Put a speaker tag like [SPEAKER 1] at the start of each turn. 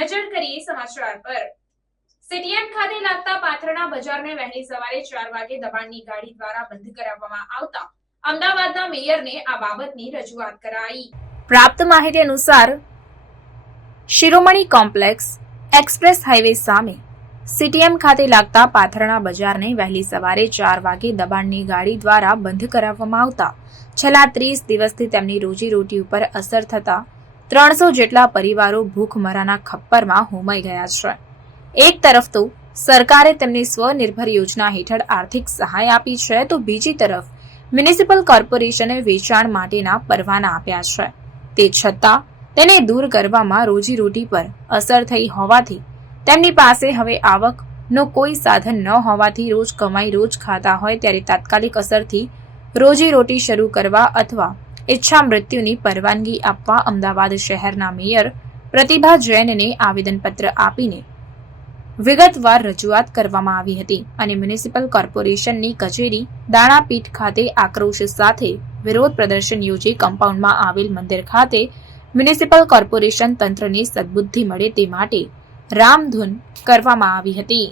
[SPEAKER 1] કરીએ સમાચાર પર. સીટીએમ ખાતે લાગતા પાથરણા બજારને વહેલી સવારે ચાર વાગે દબાણની ગાડી દ્વારા બંધ કરાવવામાં આવતા અમદાવાદના મેયરને આ બાબતની રજૂઆત કરાઈ.
[SPEAKER 2] પ્રાપ્ત માહિતી અનુસાર શિરોમણી કોમ્પ્લેક્સ એક્સપ્રેસ હાઈવે સામે સીટીએમ ખાતે લાગતા પાથરણા બજારને વહેલી સવારે ચાર વાગે દબાણની ગાડી દ્વારા બંધ કરાવવામાં આવતા છેલ્લા ત્રીસ દિવસથી તેમની રોજીરોટી ઉપર અસર થતા ત્રણસો જેટલા પરિવારો ભૂખમરાના ખપ્પરમાં હોમાઈ ગયા છે. એક તરફ તો સરકારે તેમની સ્વનિર્ભર યોજના હેઠળ આર્થિક સહાય આપી છે, તો બીજી તરફ મ્યુનિસિપલ કોર્પોરેશને વેચાણ માટેના પરવાના આપ્યા છે. તે છતાં તેને દૂર કરવામાં રોજીરોટી પર અસર થઈ હોવાથી તેમની પાસે હવે આવકનો કોઈ સાધન ન હોવાથી રોજ કમાઈ રોજ ખાતા હોય ત્યારે તાત્કાલિક અસરથી રોજીરોટી શરૂ કરવા અથવા ઈચ્છા મૃત્યુની પરવાનગી આપવા અમદાવાદ શહેરના મેયર પ્રતિભા જૈનને આવેદનપત્ર આપીને વિગતવાર રજૂઆત કરવામાં આવી હતી અને મ્યુનિસિપલ કોર્પોરેશનની કચેરી દાણાપીઠ ખાતે આક્રોશ સાથે વિરોધ પ્રદર્શન યોજી કમ્પાઉન્ડમાં આવેલ મંદિર ખાતે મ્યુનિસિપલ કોર્પોરેશન તંત્રને સદબુદ્ધિ મળે તે માટે રામધૂન કરવામાં આવી હતી.